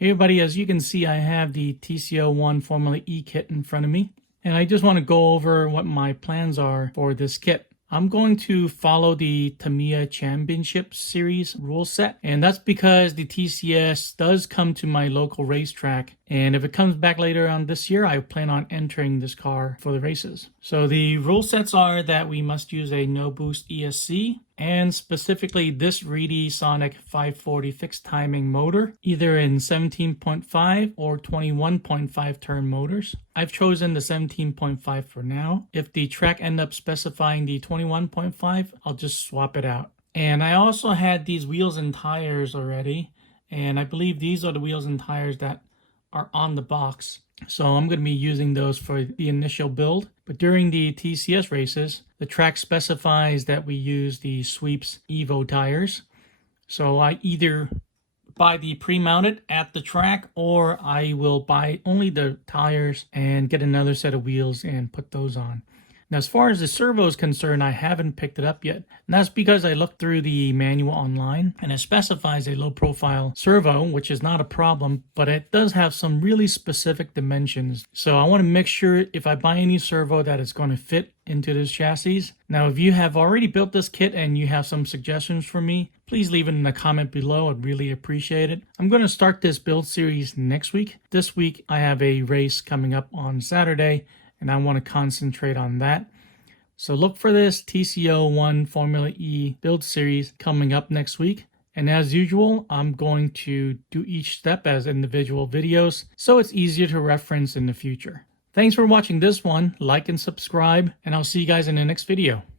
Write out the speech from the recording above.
Hey everybody, as you can see, I have the TC-01 Formula E kit in front of me, and I just want to go over what my plans are for this kit. I'm going to follow the Tamiya Championship Series rule set, and that's because the TCS does come to my local racetrack, and if it comes back later on this year, I plan on entering this car for the races. So the rule sets are that we must use a no boost ESC, and specifically this Reedy Sonic 540 fixed timing motor, either in 17.5 or 21.5 turn motors. I've chosen the 17.5 for now. If the track end up specifying the 21.5, I'll just swap it out. And I also had these wheels and tires already, and I believe these are the wheels and tires that are on the box. So I'm going to be using those for the initial build. But during the TCS races, the track specifies that we use the Sweeps Evo tires. So I either buy the pre-mounted at the track, or I will buy only the tires and get another set of wheels and put those on. Now, as far as the servo is concerned, I haven't picked it up yet. And that's because I looked through the manual online, and it specifies a low-profile servo, which is not a problem, but it does have some really specific dimensions. So I want to make sure if I buy any servo that it's going to fit into this chassis. Now, if you have already built this kit and you have some suggestions for me, please leave it in the comment below. I'd really appreciate it. I'm going to start this build series next week. This week, I have a race coming up on Saturday, and I want to concentrate on that. So look for this TC-01 Formula E build series coming up next week. And as usual, I'm going to do each step as individual videos, so it's easier to reference in the future. Thanks for watching this one. Like and subscribe, and I'll see you guys in the next video.